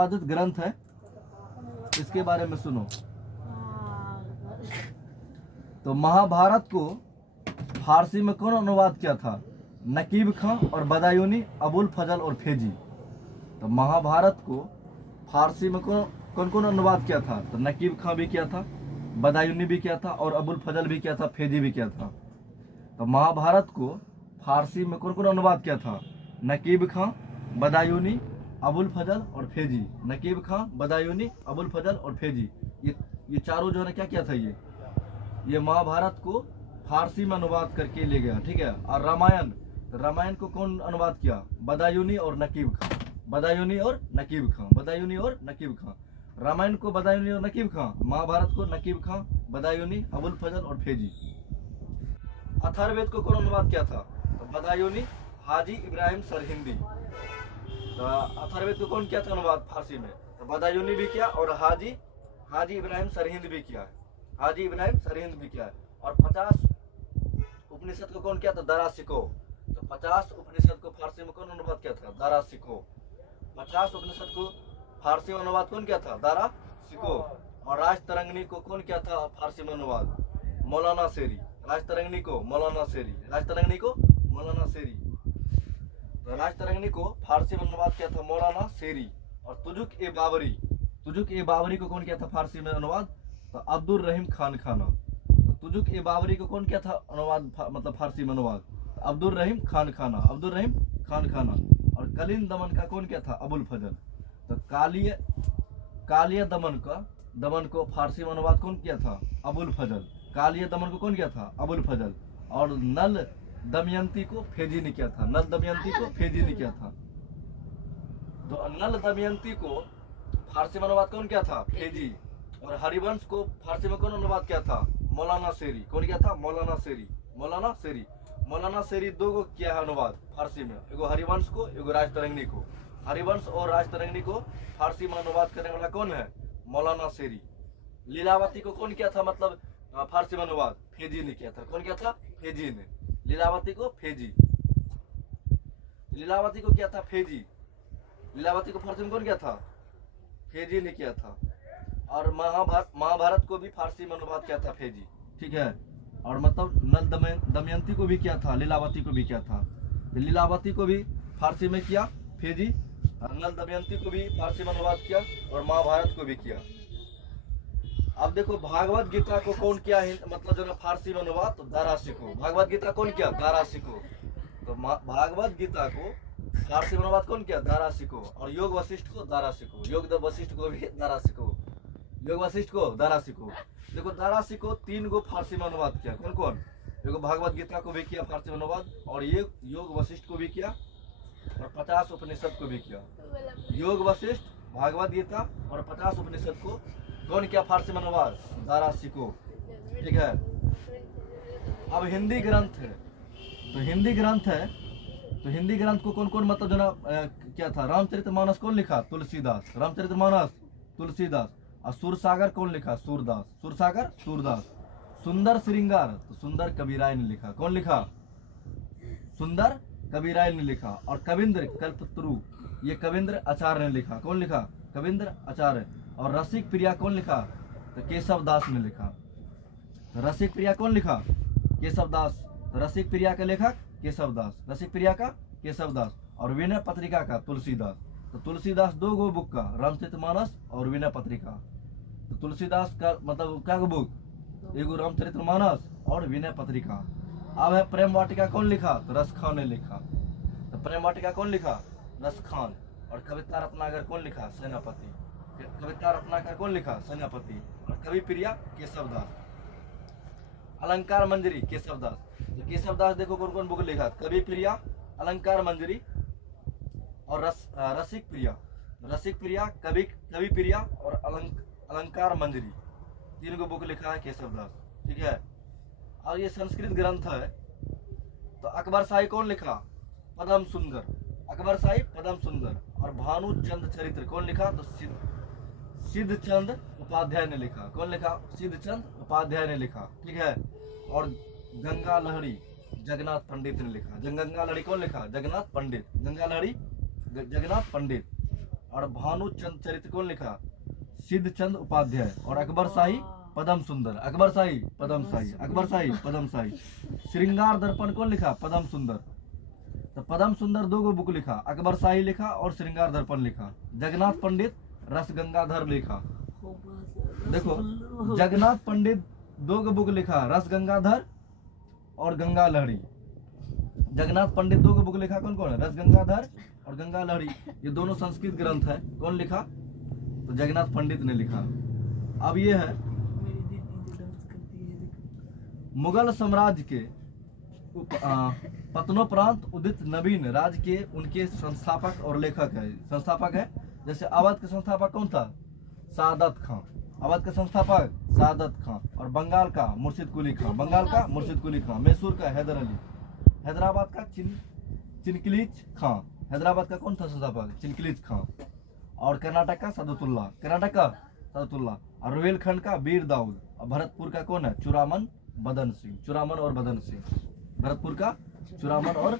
आदित ग्रंथ है, इसके बारे में सुनो। तो महाभारत को फारसी में कौन अनुवाद किया था? नकीब खां और बदायूनी, अबुल फजल और फेजी। तो महाभारत को फारसी में कौन कौन अनुवाद किया था? तो नकीब खां भी किया था, बदायूनी भी किया था और अबुल फजल भी किया था, फेजी भी किया था। तो महाभारत को फारसी में कौन कौन अनुवाद किया था? नकीब खां, बदायूनी, अबुल फजल और फेजी। नकीब खां, बदायूनी, अबुल फजल और फेजी, ये चारों जो है क्या किया था? ये महाभारत को फारसी में अनुवाद करके ले गया, ठीक है। और रामायण को कौन अनुवाद किया? बदायूनी और नकीब खां। बदायूनी और नकीब खां, बदायूनी और नकीब खां। रामायण को बदायूनी और नकीब खां, महाभारत को नकीब खां, बदायूनी, अबुल फजल और फेजी। अथर्ववेद को कौन अनुवाद किया था? तो बदायूनी, हाजी इब्राहिम सरहिंदी। तो अथर्ववेद को कौन किया था अनुवाद फारसी में? तो बदायूनी भी किया और हाजी इब्राहिम सरहिंद भी किया है। हाजी इब्राहिम सरहिंद भी किया है। और 50 उपनिषद को कौन किया था? दारा शिकोह। तो 50 उपनिषद को फारसी में कौन अनुवाद किया था? दारा शिकोह। 50 उपनिषद को फारसी में अनुवाद कौन किया था? दारा शिकोह। और राजतरंगिणी को कौन किया था फारसी में अनुवाद? मौलाना शेरी। राजतरंगिणी को मौलाना शेरी, राजतरंगिणी को मौलाना शेरी। तो राजतरंगिणी को फारसी में अनुवाद किया था मौलाना शेरी। और तुजुक ए बाबरी को कौन किया था फारसी में अनुवाद? तो अब्दुल रहीम खान खाना। तो तुजुक ए बाबरी को कौन किया था अनुवाद मतलब फारसी में अनुवाद? अब्दुल रहीम खान खाना, अब्दुल रहीम खान खाना। और कलिन दमन का कौन किया था? अबुल फजल। तो कालिय दमन को फारसी में अनुवाद कौन किया था? अबुल फजल। कालिय दमन को कौन किया था? अबुल फजल। और नल दमयंती को फेजी ने किया था। नल दमयंती को फेजी ने किया था। तो नल दमयंती को फारसी में अनुवाद कौन किया था? फेजी। और हरिवंश को फारसी में कौन अनुवाद किया था? मौलाना शेरी। कौन किया था? मौलाना शेरी। मौलाना शेरी दो को किया है अनुवाद फारसी में, एगो हरिवंश को, एगो राजतरंगिणी को। हरिवंश और राजतरंगिणी को फारसी में अनुवाद करने वाला कौन है? मौलाना शेरी। लीलावती को कौन किया था मतलब फारसी में अनुवाद? फेजी ने किया था। कौन किया था? फेजी ने। लीलावती को फेजी। लीलावती को किया था फेजी। लीलावती को फारसी में कौन किया था? फेजी ने किया था। और महाभारत को भी फारसी में अनुवाद किया था फेजी, ठीक है। और मतलब नल दमयंती को भी किया था, लीलावती को भी किया था। लीलावती को भी फारसी में किया फेजी, नल दमयंती को भी फारसी में अनुवाद किया और महाभारत को भी किया। अब देखो भागवत गीता को कौन किया मतलब जो ना फारसी में अनुवाद? तो दारा शिकोह। भागवत गीता कौन किया? दारा शिकोह। तो भागवत गीता को फारसी में अनुवाद कौन किया? दारा शिकोह। और योग वशिष्ठ को दारा शिकोह। योग वशिष्ठ को भी दारा शिकोह। योग वशिष्ठ को दारा शिकोह। देखो दारा शिकोह 3 गो फारसी में अनुवाद किया। कौन कौन? देखो भागवत गीता को भी किया फारसी में अनुवाद, और ये योग वशिष्ठ को भी किया, और 50 उपनिषद को भी किया। योग वशिष्ठ, भागवत गीता और 50 उपनिषद को कौन किया फारसी में अनुवाद? दारा शिकोह, ठीक है। अब हिंदी ग्रंथ है, तो हिंदी ग्रंथ को कौन कौन मतलब जो ना क्या था? रामचरितमानस कौन लिखा? तुलसीदास। रामचरितमानस तुलसीदास। और सूरसागर कौन लिखा? सूरदास। सूरदास। सुंदर श्रृंगार तो सुंदर कबीराय ने लिखा। कौन लिखा? सुंदर कबीराय ने लिखा। और कविंद्र कल्पतरु, ये कविंद्र आचार्य ने लिखा। कौन लिखा? कविंद्र आचार्य। और रसिक प्रिया कौन लिखा? तो केशव दास ने लिखा। तो रसिक प्रिया कौन लिखा? केशव दास। तो रसिक प्रिया का लेखक केशव दास, रसिक प्रिया का केशव दास। और विनय पत्रिका का तुलसीदास। तो तुलसीदास 2 गो बुक का, रामचरितमानस और विनय पत्रिका। तो तुलसीदास का मतलब क्या बुक? एगो रामचरितमानस और विनय पत्रिका। अब है प्रेम वाटिका कौन लिखा? तो रसखान ने लिखा। तो प्रेम वाटिका कौन लिखा? रसखान। और कविता रत्नाकर कौन लिखा? सेनापति। कविता रत्नाकर कौन लिखा? सेनापति। और कवि प्रिया केशवदास। अलंकार मंजरी केशवदास। तो केशवदास देखो कौन कौन बुक लिखा? कवि प्रिया, अलंकार मंजरी और रसिक प्रिया, कवि प्रिया और अलंकार मंजरी, 3 गो बुक लिखा है केशवदास, ठीक है। और ये संस्कृत ग्रंथ है। तो अकबर शाही कौन लिखा? पदम सुंदर। अकबर शाही पदम सुंदर। और भानुचंद चरित्र कौन लिखा? तो सिद्धचंद उपाध्याय ने लिखा। कौन लिखा? सिद्धचंद उपाध्याय ने लिखा, ठीक है। और गंगा लहरी जगन्नाथ पंडित ने लिखा। गंगा लहरी कौन लिखा? जगन्नाथ पंडित। गंगा लहरी जगन्नाथ पंडित। और भानुचंद चरित्र कौन लिखा? सिद्धचंद उपाध्याय। और अकबर शाही पदम सुंदर, अकबर शाही पदम शाही, अकबर शाही पदम शाही। श्रृंगार दर्पण कौन लिखा? पदम सुंदर। तो पदम सुंदर दो गो बुक लिखा, अकबर शाही लिखा और श्रृंगार दर्पण लिखा। जगन्नाथ पंडित रस गंगाधर लिखा। देखो जगन्नाथ पंडित दो गो बुक लिखा, रस गंगाधर और गंगा लहरी। जगन्नाथ पंडित दो गो बुक लिखा, कौन कौन है? रस गंगाधर और गंगा लहरी। ये दोनों संस्कृत ग्रंथ है। कौन लिखा? तो जगन्नाथ पंडित ने लिखा। अब ये है मुगल साम्राज्य के पतनोपरांत उदित नवीन राज्य के उनके संस्थापक और लेखक है। संस्थापक है जैसे अवध के संस्थापक कौन था? सादत खां। अवध के संस्थापक सादत खां। और बंगाल का मुर्शिद कुली खां, बंगाल का मुर्शिद कुली खां। मैसूर का हैदर अली। हैदराबाद का चिनकिलीज खां। हैदराबाद का कौन था संस्थापक? चिनकिलीज खां। और कर्नाटक का सादतुल्ला, कर्नाटक का सादतुल्ला। और रोहिलखंड का वीर दाऊद। और भरतपुर का कौन है? चुरामन बदन सिंह। चुरामन और बदन सिंह। भरतपुर का चुरामन और